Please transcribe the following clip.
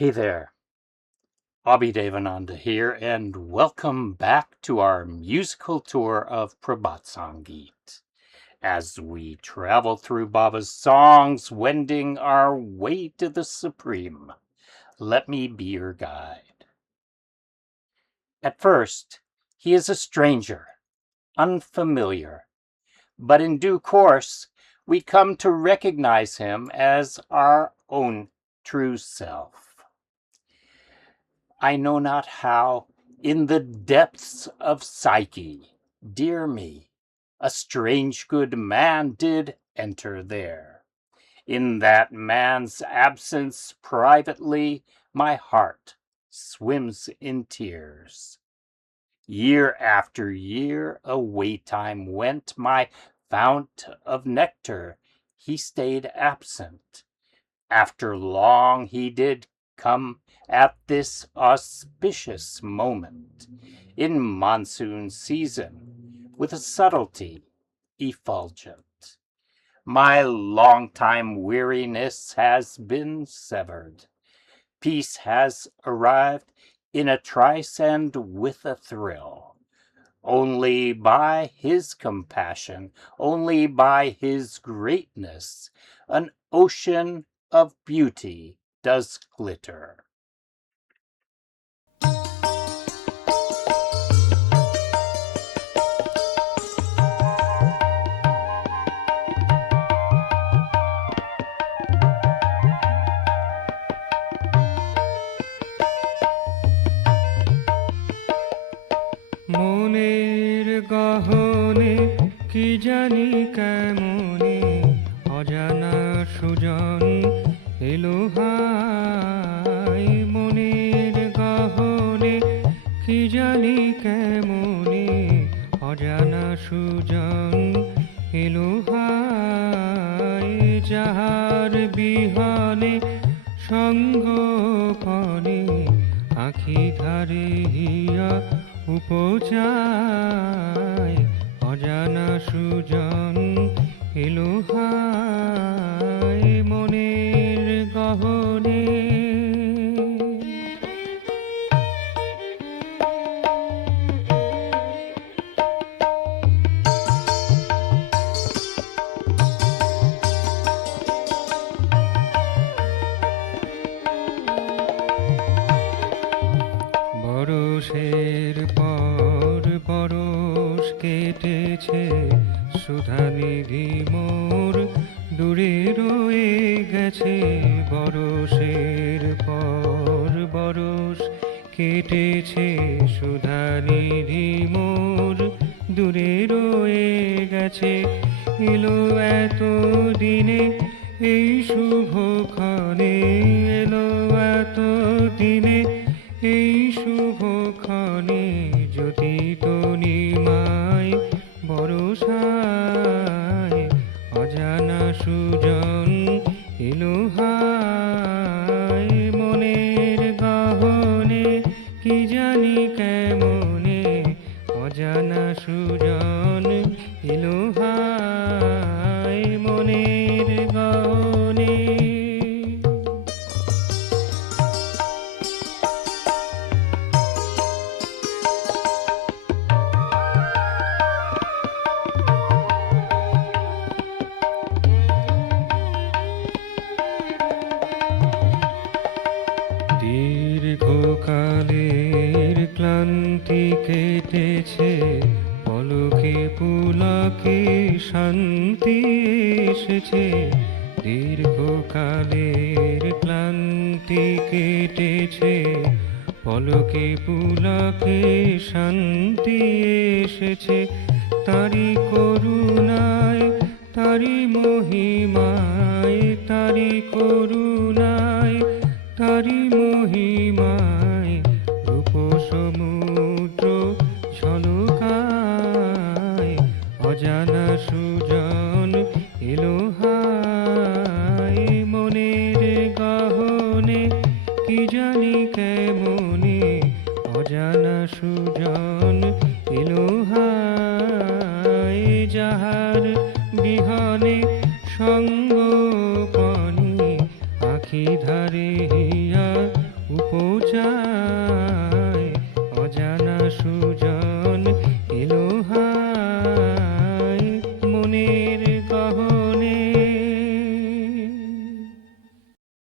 Hey there, Abhi Devananda here, and welcome back to our musical tour of Prabhat Sangeet. As we travel through Baba's songs, wending our way to the Supreme, let me be your guide. At first, he is a stranger, unfamiliar, but in due course, we come to recognize him as our own true self. I know not how, in the depths of psyche, dear me, a strange good man did enter there. In that man's absence, privately, my heart swims in tears. Year after year away time went, my fount of nectar, he stayed absent. After long he did come at this auspicious moment, in monsoon season, with a subtlety effulgent. My long-time weariness has been severed. Peace has arrived in a trice and with a thrill. Only by his compassion, only by his greatness, an ocean of beauty does glitter. মনের গহনে কি জানি কেমনে অজানা সুজন এলো হায় মনের গহনে কি জানি কেমনে অজানা সুজন এলো হায় যাহার বিহনে সঙ্গপনে আখি ধারে হিয়া উপচায় অজানা সুজন এলো হায় মনের গহনে বরষের পর বরষ কেটেছে সুধানিধি মোর দূরে রয়ে গেছে বরষের পর বরষ কেটেছে সুধানিধি মোর দূরে রয়ে গেছে এলো এত দিনে এই শুভক্ষণে এলো এত দিনে এই শুভক্ষণে যদি তনিমায় বরষায় অজানা সুজন এলো হায় মনের গহনে কি জানি কেমনে অজানা সুজন এলো হায় মনের গহনে দীর্ঘকালের ক্লান্তি কেটেছে পলকে পুলকে শান্তি এসেছে দীর্ঘকালের ক্লান্তি কেটেছে পলকে পুলকে শান্তি এসেছে তারি করুণায় তারি মহিমায় তারি করুণায় তারি মহিমায় রূপ সমুদ্র ঝলকায় অজানা সুজন এলো হায় মনের গহনে কি জানি কেমনে অজানা সুজন এলো হায় যাহার বিহনে সঙ্গপনে আখি ধারে হিয়া উপচার